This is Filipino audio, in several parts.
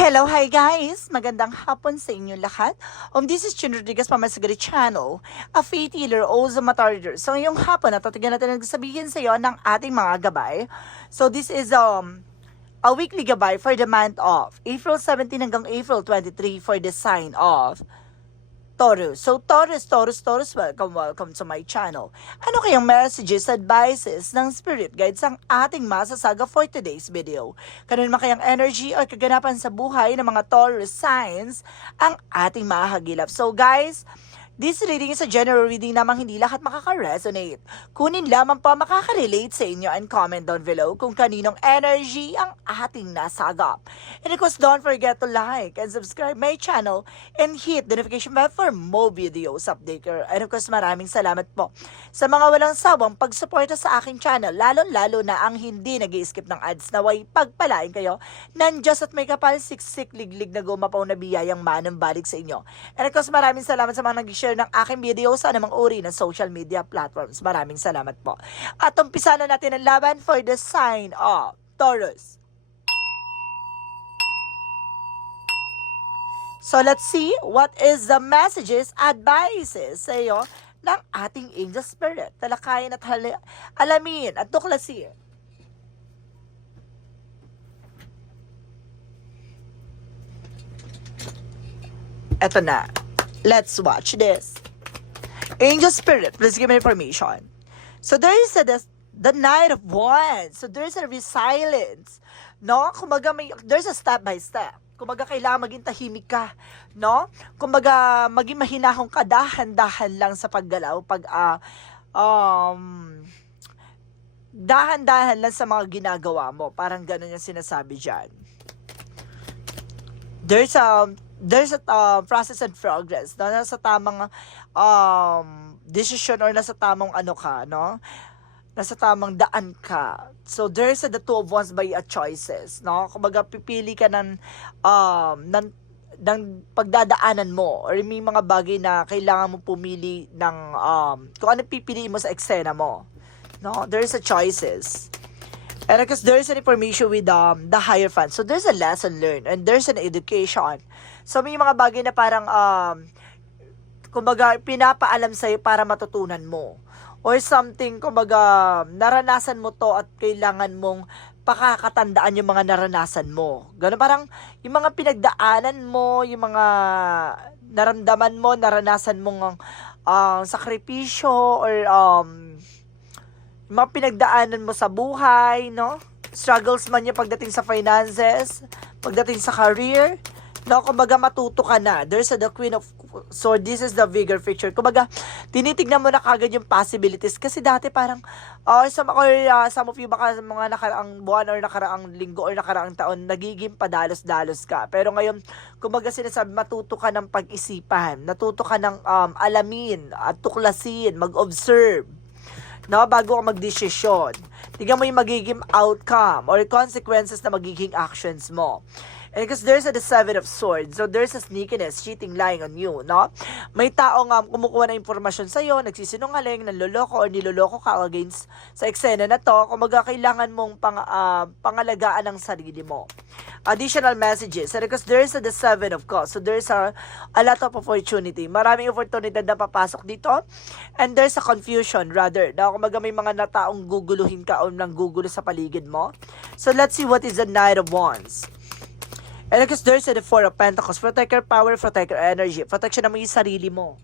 Hello, hi guys! Magandang hapon sa inyo lahat. This is Chun Rodriguez from my Sagari channel, a faith healer, also matarder. So ngayong hapon, natatagan natin nagsabihin sa iyo ng ating mga gabay. So this is a weekly gabay for the month of April 17 hanggang April 23 for the sign of Taurus. So, Taurus, welcome to my channel. Ano kayang messages, advices ng spirit guides ang ating masasaga for today's video? Kanon man kayang energy or kaganapan sa buhay ng mga Taurus signs ang ating mahagilap. So, guys, this reading is a general reading namang hindi lahat makaka-resonate. Kunin lamang po makaka-relate sa inyo and comment down below kung kaninong energy ang ating nasagap. And of course, don't forget to like and subscribe my channel and hit the notification bell for more videos updater. And of course, maraming salamat po sa mga walang sawang pagsuporta sa aking channel, lalo-lalo na ang hindi nag-i-skip ng ads. Naway pagpalain kayo ng Diyos at may kapal siksik liglig na gumapaw na biyayang manang balik sa inyo. And of course, maraming salamat sa mga nag-share ng aking video sa anumang uri ng social media platforms. Maraming salamat po. At umpisa na natin ang laban for the sign of Taurus. So let's see what is the messages, advices sa iyo ng ating angel spirit. Talakayin at alamin at tuklasin. Eto na. Let's watch this. Angel Spirit, please give me information. So there is the Knight of Wands. So there's a resilience. No? Kumbaga there's a step by step. Kumbaga kailangan maging tahimik ka. No? Kumbaga maging mahinahong ka, dahan-dahan lang sa paggalaw. Dahan-dahan lang sa mga ginagawa mo. Parang ganun yung sinasabi dyan. There's a process and progress, no? Nasa tamang decision or nasa tamang ano ka, no? Nasa tamang daan ka. So there's the two of wands by choices, no? Kumbaga pipili ka ng pagdadaanan mo or may mga bagay na kailangan mo pumili ng kung ano pipiliin mo sa eksena mo, no? There's a choices. And because there's an information with the higher fund. So there's a lesson learned and there's an education. So may mga bagay na parang kumbaga pinapaalam sa'yo para matutunan mo. Or something, kumbaga naranasan mo to at kailangan mong pakakatandaan yung mga naranasan mo. Ganun parang yung mga pinagdaanan mo, yung mga naramdaman mo, naranasan mong sakripisyo or mga pinagdaanan mo sa buhay, no? Struggles man yung pagdating sa finances, pagdating sa career, no? Kumbaga matuto ka na. There's the Queen of Swords. This is the bigger picture. Kumbaga, tinitignan mo na kagad yung possibilities. Kasi dati parang, some of you baka mga nakaraang buwan or nakaraang linggo or nakaraang taon, nagiging padalos-dalos ka. Pero ngayon, kumbaga sinasabi, matuto ka ng pag-isipan. Natuto ka ng alamin at tuklasin, mag-observe, no, bago ka magdesisyon. Tingnan mo yung magiging outcome or consequences na magiging actions mo. And because there's the Seven of Swords, so there's a sneakiness, cheating, lying on you, no? May taong kumukuha ng impormasyon sa'yo, nagsisinungaling, nanloloko or niloloko ka against sa eksena na to. Kumaga kailangan mong pangalagaan ang sarili mo. Additional messages, and because there's the Seven of Cups, so there's a lot of opportunity. Maraming opportunity na papasok dito. And there's a confusion, rather. Na kumaga may mga nataong guguluhin ka o nang gugulo sa paligid mo. So let's see what is the Knight of Wands. And because there's the Four of Pentacles, protect your power, protect your energy. Protection mo yung sarili mo.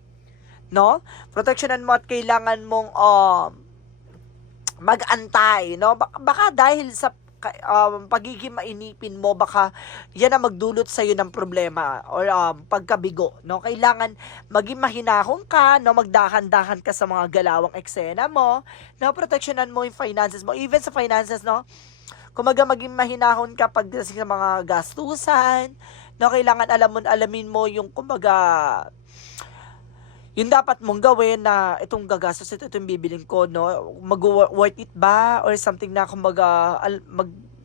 No? Protectionan mo at kailangan mong mag-antay. No? Baka dahil sa pagiging mainipin mo, baka yan ang magdulot sa'yo ng problema or pagkabigo. No? Kailangan maging mahinahon ka, no? Magdahan-dahan ka sa mga galawang eksena mo. No? Protectionan mo yung finances mo. Even sa finances, no? Kumaga maging mahinahon ka pagdating sa mga gastusan, no, kailangan alamin mo yung kumbaga yung dapat mong gawin na itong gagastos itong bibiling ko, no, worth it ba or something na kumbaga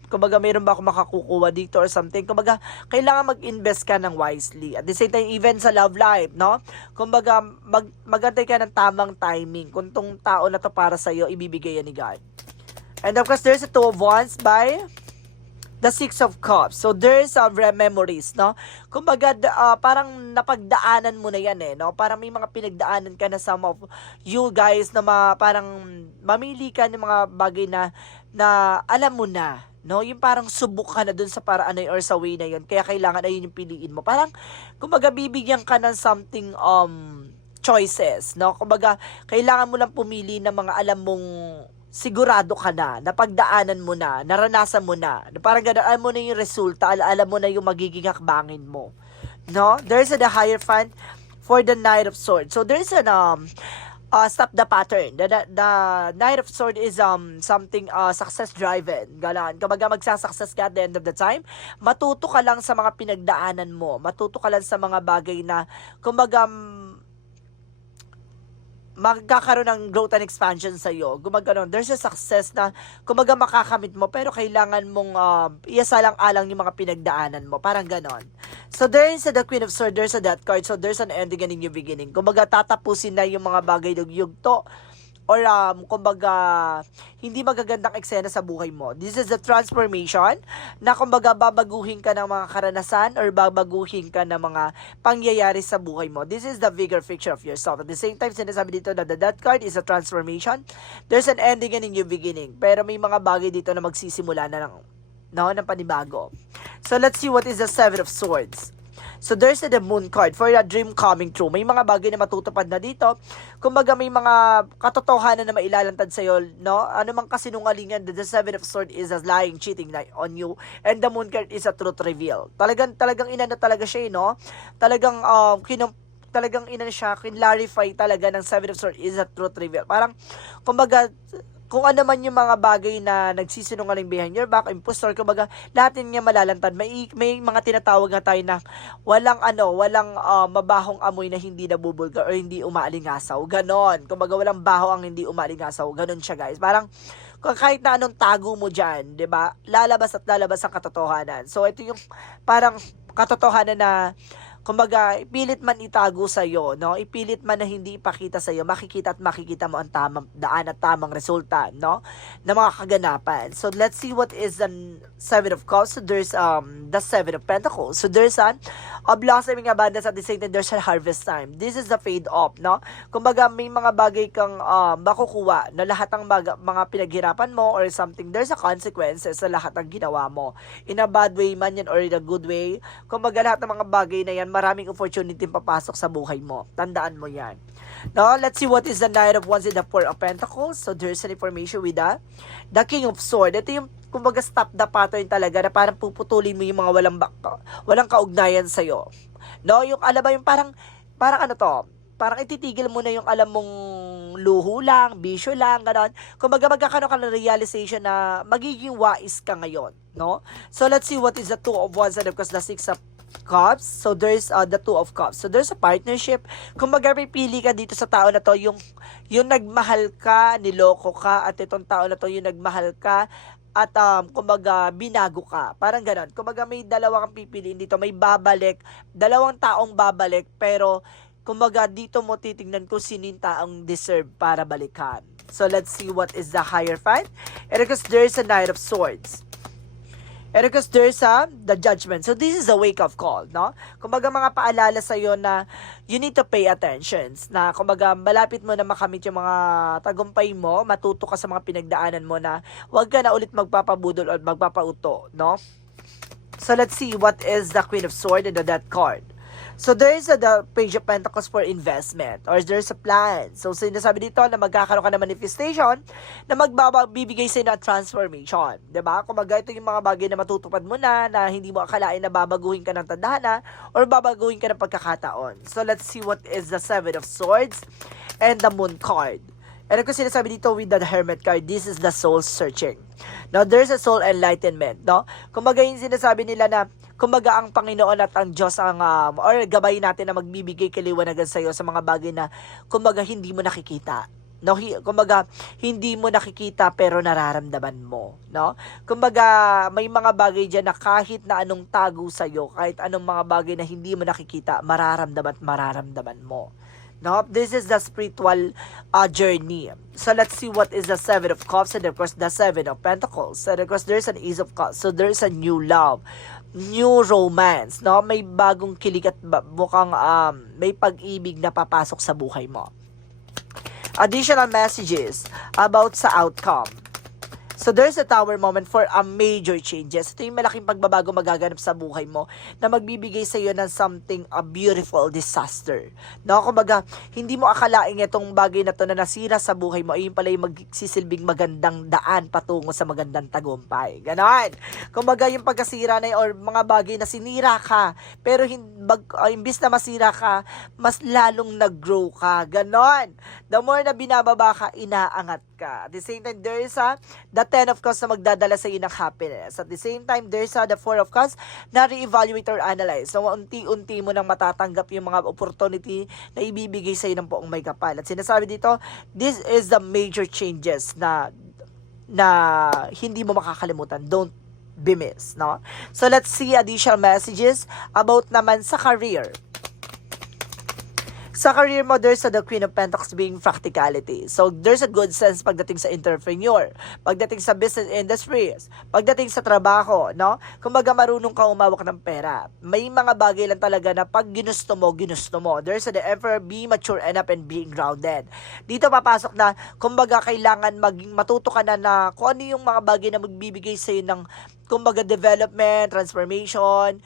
kumbaga mayroon ba ako makakukuha dito or something. Kumbaga kailangan mag-invest ka ng wisely. At the same time, even sa love life, no, kumbaga magantay ka ng tamang timing kung tong tao na to para sa iyo, ibibigay yan ni God. And of course, there's a Two of Wands by the Six of Cups. So there's memories, no? Kumbaga parang napagdaanan mo na yan no? Parang may mga pinagdaanan ka na some of you guys na parang mamili ka ng mga bagay na alam mo na, no? Yung parang subok ka na dun sa paraan na yun or sa way na yun. Kaya kailangan ayun yung piliin mo. Parang kumbaga bibigyan ka ng something choices, no? Kumbaga kailangan mo lang pumili ng mga alam mong sigurado ka na, napagdaanan mo na, naranasan mo na parang gano'n, alam mo na yung resulta, alam mo na yung magiging hakbangin mo. No? There's the Hierophant for the Knight of Swords. So there's an stop the pattern. The Knight of Swords is something success driven. Galaan. Kapag magsasuccess ka at the end of the time, matuto ka lang sa mga pinagdaanan mo. Matuto ka lang sa mga bagay na kumbaga magkakaroon ng growth and expansion sa iyo. Gumagano, there's a success na kumaga makakamit mo pero kailangan mong iasalang-alang yung mga pinagdaanan mo. Parang ganon. So there is the Queen of Swords, there's a Death card. So there's an ending and a new beginning. Kumaga tatapusin na yung mga bagay ng yugto or kumbaga hindi magagandang eksena sa buhay mo. This is the transformation na kumbaga babaguhin ka ng mga karanasan or babaguhin ka ng mga pangyayari sa buhay mo. This is the bigger picture of yourself. At the same time, sinasabi dito na the Death card is a transformation. There's an ending and a new beginning. Pero may mga bagay dito na magsisimula na ng panibago. So let's see what is the Seven of Swords. So there's the Moon card for a dream coming true. May mga bagay na matutupad na dito. Kumbaga may mga katotohanan na mailalantad sa iyo, no? Ano mang kasinungalingan, the Seven of Swords is a lying, cheating on you, and the Moon card is a truth reveal. Talagang inano talaga siya, no? Talagang talagang siya, clarify talaga ng Seven of Swords is a truth reveal. Parang kumbaga kung ano man yung mga bagay na nagsisinungaling behind your back, impostor, kumbaga, lahat niya malalantad. May mga tinatawag na tayo na walang mabahong amoy na hindi nabubulga or hindi umaalingasaw. Ganon. Kumbaga, walang baho ang hindi umaalingasaw. Ganon siya, guys. Parang, kahit na anong tago mo dyan, 'di ba? Lalabas at lalabas ang katotohanan. So, ito yung parang katotohanan na kumbaga, ipilit man itago sa iyo, no? Ipilit man na hindi ipakita sa iyo, makikita mo ang tamang daan at tamang resulta, no? Na mga kaganapan. So, let's see what is the Seven of Cups. So, there's the Seven of Pentacles. So, there's a blossoming abundance at the same time, there's a harvest time. This is the fade off, no? Kumbaga, may mga bagay kang makukuha na lahat ng mga pinaghirapan mo or something, there's a consequences sa lahat ng ginawa mo. In a bad way man yan or in a good way. Kumbaga, lahat ng mga bagay na yan, maraming opportunity papasok sa buhay mo. Tandaan mo yan. Now, let's see what is the Knight of Wands and the Four of Pentacles. So, there's an information with the King of Swords. Ito yung, kumbaga, stop the pattern talaga na parang puputulin mo yung mga walang kaugnayan sa'yo. No? Yung, alam ba, yung parang ano to, parang ititigil mo na yung alam mong luho lang, bisyo lang, gano'n. Kumbaga, magkakaroon ka ng realization na magiging wais ka ngayon. No? So, let's see what is the Two of Wands and of course, the Six of Cups. So there's the Two of Cups. So there's a partnership. Kung pili ka dito sa tao na to, yung nagmahal ka, niloko ka, at itong tao na to yung nagmahal ka at kumbaga binago ka. Parang gano'n. Kumbaga may dalawa kang pipiliin dito. May babalik, dalawang taong babalik, pero kumbaga dito mo titingnan kung sino yung taong deserve para balikan. So let's see what is the Hierophant. And because there's a Knight of Swords. And because there's the Judgment. So this is a wake-up call, no? Kumbaga mga paalala sa'yo na you need to pay attention. Na kumbaga malapit mo na makamit yung mga tagumpay mo, matuto ka sa mga pinagdaanan mo na huwag ka na ulit magpapabudol o magpapauto, no? So let's see what is the Queen of Swords and the Death card. So there's the Page of Pentacles for investment or there's a plan. So sinasabi dito na magkakaroon ka ng manifestation na magbibigay sa inyo ng transformation. 'Di ba? Kung ito yung mga bagay na matutupad mo na hindi mo akalain na babaguhin ka ng tadhana or babaguhin ka ng pagkakataon. So let's see what is the Seven of Swords and the Moon card. And kung sinasabi dito with the Hermit card, this is the soul searching. Now, there's a soul enlightenment, no? Kumbaga yung sinasabi nila na, kumbaga ang Panginoon at ang Diyos ang, or gabay natin na magbibigay kaliwanagan sa iyo sa mga bagay na, kumbaga hindi mo nakikita. No, kumbaga hindi mo nakikita pero nararamdaman mo, no? Kumbaga may mga bagay diyan na kahit na anong tago sa iyo, kahit anong mga bagay na hindi mo nakikita, mararamdaman mo. No, this is the spiritual journey. So let's see what is the Seven of Cups and of course the Seven of Pentacles. And of course there's an Ace of Cups. So there's a new love, new romance. No, may bagong kilig at mukhang may pag-ibig na papasok sa buhay mo. Additional messages about sa outcome. So there's a tower moment for a major changes. Ito yung malaking pagbabago magaganap sa buhay mo na magbibigay sa iyo ng something, a beautiful disaster. No, kumbaga, hindi mo akalain itong bagay na to na nasira sa buhay mo, ayun pala yung magsisilbing magandang daan patungo sa magandang tagumpay. Ganon. Kumbaga, yung pagkasira na yun, or mga bagay na sinira ka, pero imbis na masira ka, mas lalong nag-grow ka. Ganon. The more na binababa ka, inaangat ka. At the same time, there is the Ten of Cups na magdadala sa iyo ng happiness. At the same time, there's the Four of Cups na re-evaluate or analyze. So, unti-unti mo nang matatanggap yung mga opportunity na ibibigay sa iyo ng buong may kapal. At sinasabi dito, this is the major changes na hindi mo makakalimutan. Don't be missed, no? So, let's see additional messages about naman sa career. Sa career mo, there's the Queen of Pentacles being practicality. So, there's a good sense pagdating sa entrepreneur, pagdating sa business industries, pagdating sa trabaho, no? Kumbaga, marunong ka umawak ng pera. May mga bagay lang talaga na pag ginusto mo, ginusto mo. There's the Emperor, be mature enough and being grounded. Dito papasok na, kumbaga, kailangan matuto ka na kung ano yung mga bagay na magbibigay sa'yo ng kumbaga development, transformation,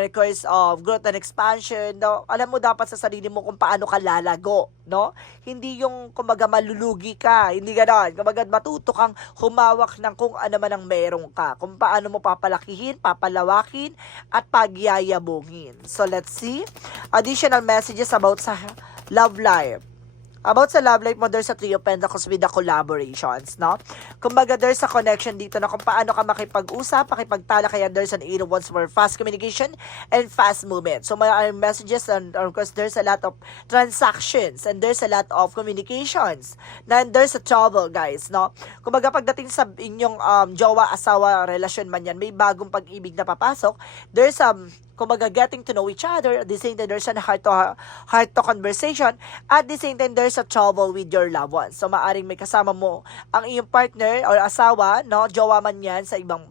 requires of growth and expansion, no? Alam mo dapat sa sarili mo kung paano ka lalago, no? Hindi yung kumbaga malulugi ka, hindi ganoon. Kumbaga matuto kang humawak ng kung ano man ang meron ka, kung paano mo papalakihin, papalawakin, at pagyayabungin. So let's see additional messages about sa love life. About sa love life mo, there's a Three of Pentacles with the collaborations, no? Kumbaga, there's a connection dito na kung paano ka makipag-usap, makipagtala, kaya there's an Eight of Wands for fast communication and fast movement. So, may messages and of course, there's a lot of transactions and there's a lot of communications. And there's a trouble, guys, no? Kumbaga, pagdating sa inyong jowa, asawa, relasyon man yan, may bagong pag-ibig na papasok. There's kumbaga, getting to know each other. At the same time, there's a heart-to conversation. At the same time, there's a trouble with your loved ones. So, maaring may kasama mo ang iyong partner or asawa, no? Jowa man yan sa ibang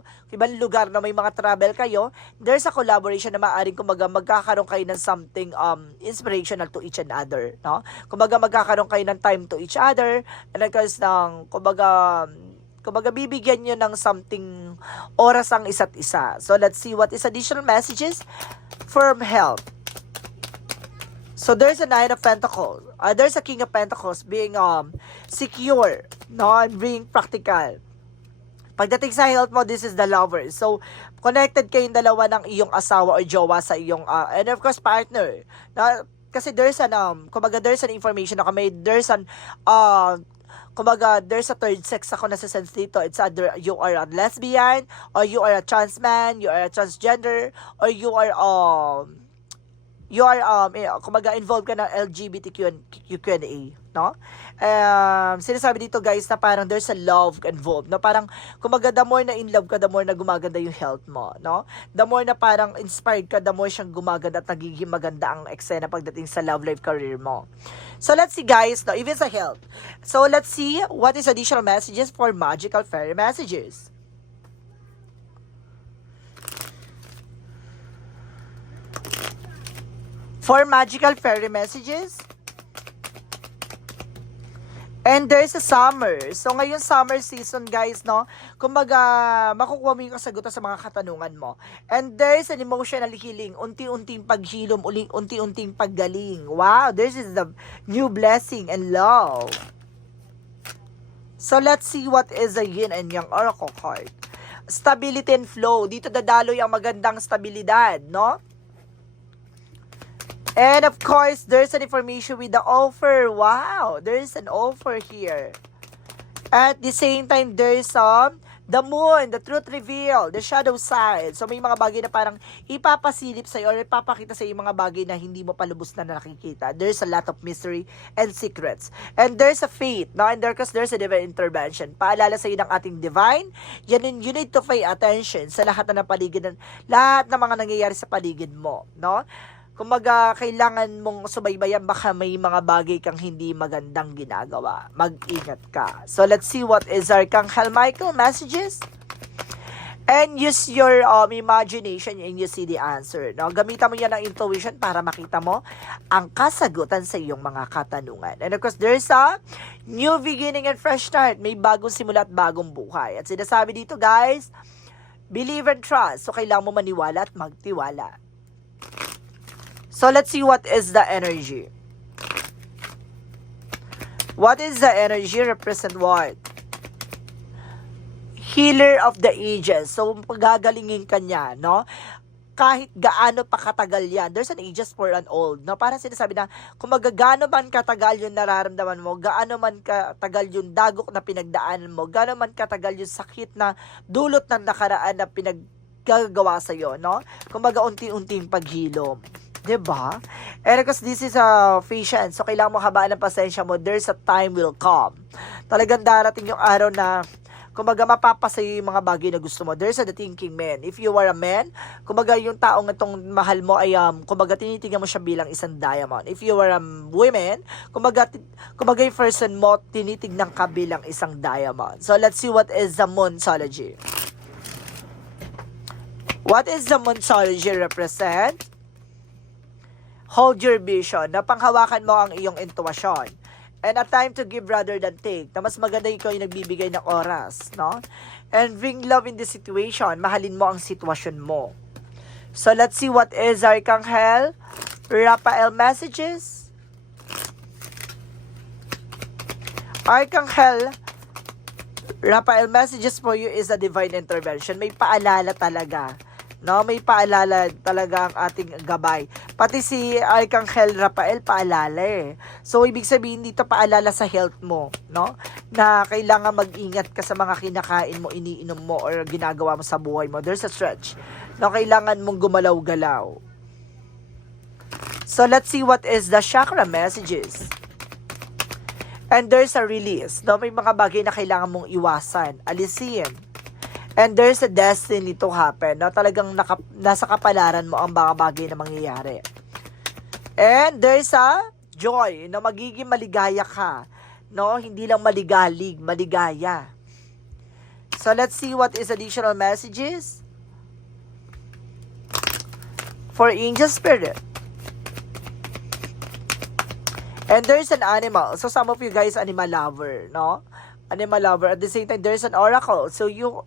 lugar na may mga travel kayo. There's a collaboration na maaring kumbaga magkakaroon kayo ng something inspirational to each and other, no? Kumbaga, magkakaroon kayo ng time to each other. And because ng, kumbaga, bibigyan nyo ng something oras ang isa't isa. So, let's see what is additional messages from health. So, there's a Nine of Pentacles. There's a King of Pentacles being secure, no? And being practical. Pagdating sa health mo, this is the lover. So, connected kayong dalawa ng iyong asawa o jowa sa iyong, and of course, partner. Na, kasi there's an, kumbaga, there's an information na there's an, kumbaga, there's a third sex ako na sa sense dito. It's either you are a lesbian, or you are a trans man, you are a transgender, or you are, kumbaga, involved ka ng LGBTQIA, no? Sinasabi dito, guys, na parang there's a love involved, no? Parang, kumbaga, the more na in love ka, the more na gumaganda yung health mo, no? The more na parang inspired ka, the more siyang gumaganda at nagiging maganda ang eksena pagdating sa love life career mo. So, let's see, guys, no? Even sa health. So, let's see what is additional messages for magical fairy messages. For magical fairy messages. And there's a summer. So, ngayon summer season, guys, no? Kumbaga, makukuha mo yung kasagutan sa mga katanungan mo. And there's an emotional healing. Unti-unting paghilom, unti-unting paggaling. Wow, this is the new blessing and love. So, let's see what is the yin and yang oracle card. Stability and flow. Dito dadaloy ang magandang stabilidad, no? And of course, there's an information with the offer. Wow, there's an offer here. At the same time, there's the moon, the truth reveal, the shadow side. So, may mga bagay na parang ipapasilip sa'yo or ipapakita sa'yo yung mga bagay na hindi mo palubos na nakikita. There's a lot of mystery and secrets. And there's a faith, no? And there's a divine intervention. Paalala sa'yo ng ating divine, you need to pay attention sa lahat na paligid, lahat ng mga nangyayari sa paligid mo, no? Kumbaga, kailangan mong subaybayan, baka may mga bagay kang hindi magandang ginagawa. Mag-ingat ka. So, let's see what is Archangel Michael messages. And use your imagination and you see the answer. No? Gamitan mo yan ng intuition para makita mo ang kasagutan sa iyong mga katanungan. And of course, there's a new beginning and fresh start. May bagong simula at bagong buhay. At sinasabi dito, guys, believe and trust. So, kailangan mo maniwala at magtiwala. So, let's see what is the energy. What is the energy? Represent what? Healer of the ages. So, pagagalingin ka niya, no? Kahit gaano pa katagal yan. There's an ages for an old, no? Parang sinasabi na, kung magagaano man katagal yung nararamdaman mo, gaano man katagal yung dagok na pinagdaanan mo, gaano man katagal yung sakit na dulot ng nakaraan na pinaggagawa sa'yo, no? Kung unti-unting paghilom. Diba? And because this is a patience, so kailangan mo habaan ng pasensya mo, there's a time will come. Talagang darating yung araw na kumbaga mapapasayo yung mga bagay na gusto mo. There's a thinking man. If you are a man, kumbaga yung taong itong mahal mo ay kumbaga tinitingnan mo siya bilang isang diamond. If you are a woman, kumbaga yung person mo tinitingnan ka bilang isang diamond. So let's see what is the Moonsology. What is the Moonsology represent? Hold your vision. Napanghawakan mo ang iyong intuition. And a time to give rather than take. Na mas maganda ikaw yung nagbibigay ng oras, no? And bring love in the situation. Mahalin mo ang sitwasyon mo. So, let's see what is Archangel Raphael messages. Archangel Raphael messages for you is a divine intervention. May paalala talaga. No, may paalala talaga ang ating gabay. Pati si Archangel Raphael paalala eh. So, ibig sabihin dito paalala sa health mo, no? Na kailangan mag-ingat ka sa mga kinakain mo, iniinom mo, or ginagawa mo sa buhay mo. There's a stretch. No, kailangan mong gumalaw-galaw. So, let's see what is the chakra messages. And there's a release. No, may mga bagay na kailangan mong iwasan, alisin. And there's a destiny to happen. No? Talagang nasa kapalaran mo ang mga bagay na mangyayari. And there's a joy. No? Magiging maligaya ka. No? Hindi lang maligalig, maligaya. So let's see what is additional messages for angel spirit. And there's an animal. So some of you guys animal lover, no? Animal lover. At the same time, there's an oracle. So you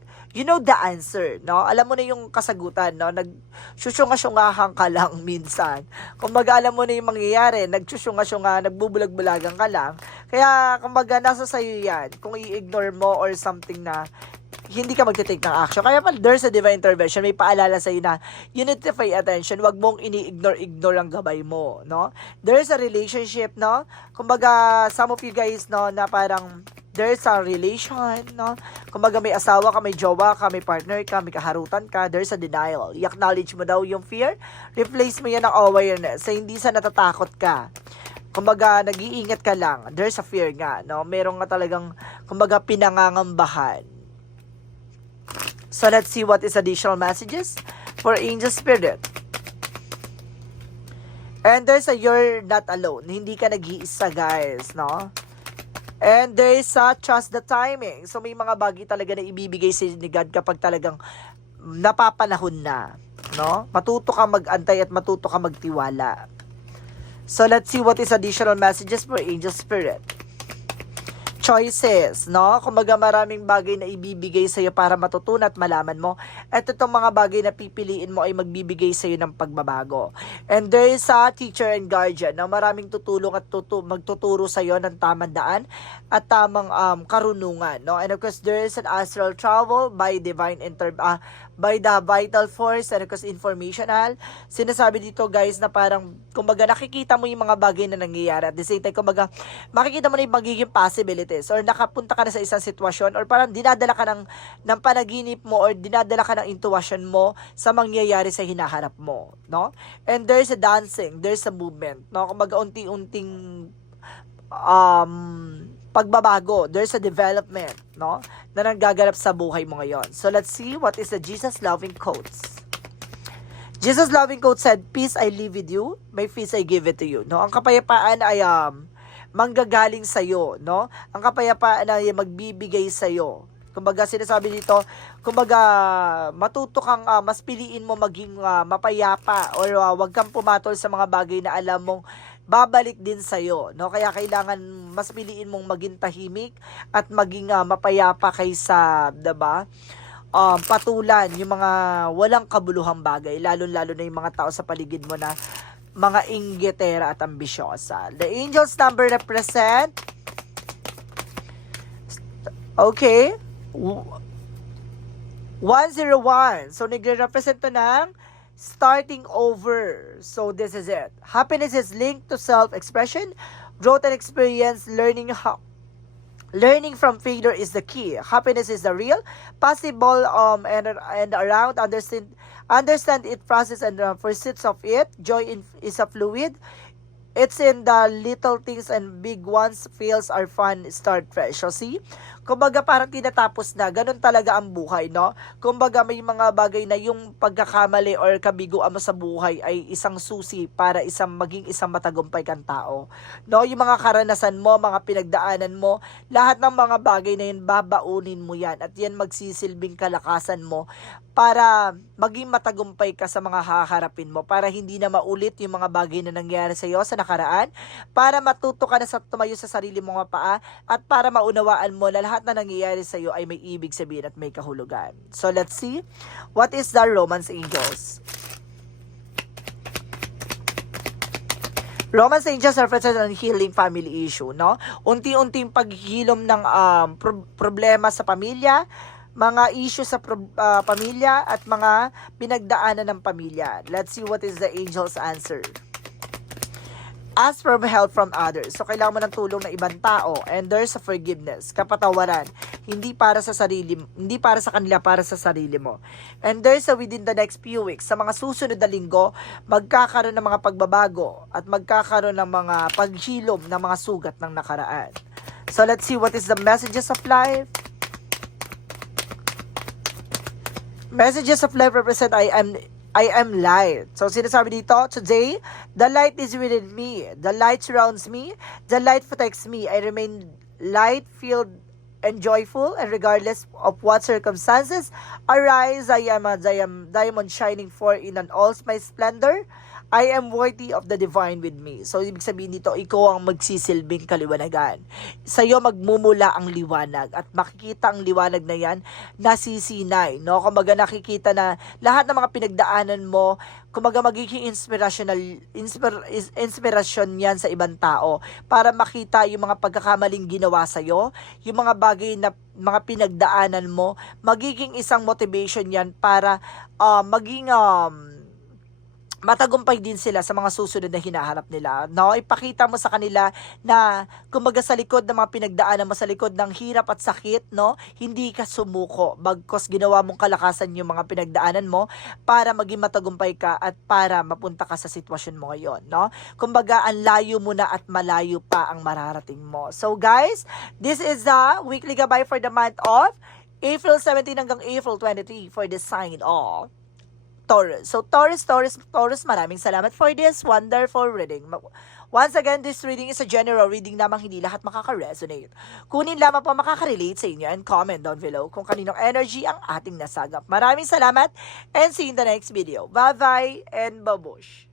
know the answer, no? Alam mo na yung kasagutan, no? Nagsusyunga-syungahan ka lang minsan. Kumbaga, alam mo na yung mangyayari, nagsusyunga-syunga, nagbubulag-bulagan ka lang. Kaya, kumbaga, nasa sayo yan. Kung i-ignore mo or something na hindi ka magte-take ng action. Kaya pala, there's a divine intervention. May paalala sa'yo na you need to pay attention. Huwag mong ini-ignore ang gabay mo, no? There's a relationship, no? Kumbaga, some of you guys, no, na parang there's a relation, no? Kumbaga may asawa ka, may jowa ka, may partner ka, may kaharutan ka, there's a denial. I-acknowledge mo daw yung fear, replace mo yan ng awareness, sa hindi sa natatakot ka. Kumbaga, nag-iingat ka lang. There's a fear nga, no? Meron nga talagang, kumbaga, pinangangambahan. So, let's see what is additional messages for angel spirit. And there's a you're not alone. Hindi ka nag-iisa, guys, no? And there is trust the timing. So, may mga bagay talaga na ibibigay sa ni God kapag talagang napapanahon na. No? Matuto ka mag-antay at matuto ka magtiwala. So, let's see what is additional messages for angel spirit. Choices, no? Kumbaga maraming bagay na ibibigay sa'yo para matutunan at malaman mo. At itong mga bagay na pipiliin mo ay magbibigay sa'yo ng pagbabago. And there is a teacher and guardian na maraming tutulong at magtuturo sa'yo ng tamang daan at tamang karunungan, no? And of course, there is an astral travel by by the vital force and of course informational. Sinasabi dito, guys, na parang kumbaga nakikita mo yung mga bagay na nangyayari. At the same time, kumbaga makikita mo na yung magiging possibilities or nakapunta ka na sa isang sitwasyon or parang dinadala ka ng panaginip mo or dinadala ka ng intuition mo sa mangyayari sa hinaharap mo, no? And there's a dancing, there's a movement, no? Kumbaga unti-unting pagbabago, there's a development, no, na nanggaganap sa buhay mo ngayon. So let's see what is the Jesus loving quotes. Jesus' loving quote said, "Peace I leave with you, my peace I give it to you." No, ang kapayapaan ay manggagaling sa iyo, no? Ang kapayapaan ay magbibigay sa iyo. Kumbaga sinasabi dito, kumbaga matuto kang mas piliin mo maging mapayapa or wag kang pumatol sa mga bagay na alam mong babalik din sa iyo, no? Kaya kailangan mas piliin mong maging tahimik at maging mapayapa kaysa, 'di ba? Patulan yung mga walang kabuluhang bagay, lalo-lalo na yung mga tao sa paligid mo na mga inggitera at ambisyosa. The angels number represent, okay, 101. So, nagre-represent to ng starting over. So, this is it. Happiness is linked to self-expression, growth and experience, learning from failure is the key. Happiness is the real, possible, and around. Understand it, process, and pursuits of it. Joy is a fluid. It's in the little things and big ones. Fails are fun. Start fresh. So, see? Kumbaga parang tinatapos na. Ganun talaga ang buhay, no? Kumbaga may mga bagay na yung pagkakamali or kabiguan mo sa buhay ay isang susi para maging isang matagumpay kang tao. No? Yung mga karanasan mo, mga pinagdaanan mo, lahat ng mga bagay na yun, babaunin mo yan. At yan magsisilbing kalakasan mo para maging matagumpay ka sa mga haharapin mo. Para hindi na maulit yung mga bagay na nangyari sa iyo sa nakaraan. Para matuto ka na sa tumayo sa sarili mong paa. At para maunawaan mo na lahat na nangyayari sa iyo ay may ibig sabihin at may kahulugan. So let's see, what is the Romance Angels? Romance Angels represent on healing family issue, no? Unti-unting paghilom ng problema sa pamilya, mga issue sa pamilya at mga pinagdaanan ng pamilya. Let's see what is the angels answer. Ask for help from others. So, kailangan mo ng tulong ng ibang tao. And there's a forgiveness, kapatawaran. Hindi para sa kanila, para sa sarili mo. And there's a within the next few weeks, sa mga susunod na linggo, magkakaroon ng mga pagbabago at magkakaroon ng mga paghilom ng mga sugat ng nakaraan. So, let's see what is the messages of life. Messages of life represent I am light. So, sinasabi dito, today, the light is within me. The light surrounds me. The light protects me. I remain light-filled and joyful, and regardless of what circumstances arise, I am a diamond shining forth in all my splendor. I am worthy of the divine with me. So, ibig sabihin dito, ikaw ang magsisilbing kaliwanagan. Sa iyo magmumula ang liwanag at makikita ang liwanag na yan nasisinay, no? Kumbaga nakikita na lahat ng mga pinagdaanan mo, kumbaga magiging inspirasyon yan sa ibang tao para makita yung mga pagkakamaling ginawa sa iyo, yung mga bagay na mga pinagdaanan mo, magiging isang motivation yan para maging matagumpay din sila sa mga susunod na hinaharap nila. No, ipakita mo sa kanila na kumbaga sa likod ng mga pinagdaanan mo, sa likod ng hirap at sakit, no, hindi ka sumuko. Bagkos ginawa mong kalakasan yung mga pinagdaanan mo para maging matagumpay ka at para mapunta ka sa sitwasyon mo ngayon, no? Kumbaga ang layo mo na at malayo pa ang mararating mo. So guys, this is the weekly gabay for the month of April 17 hanggang April 23 for the sign of Taurus. So, Taurus, maraming salamat for this wonderful reading. Once again, this reading is a general reading namang hindi lahat makaka-resonate. Kunin lamang po makaka-relate sa inyo and comment down below kung kaninong energy ang ating nasagap. Maraming salamat and see you in the next video. Bye-bye and babush!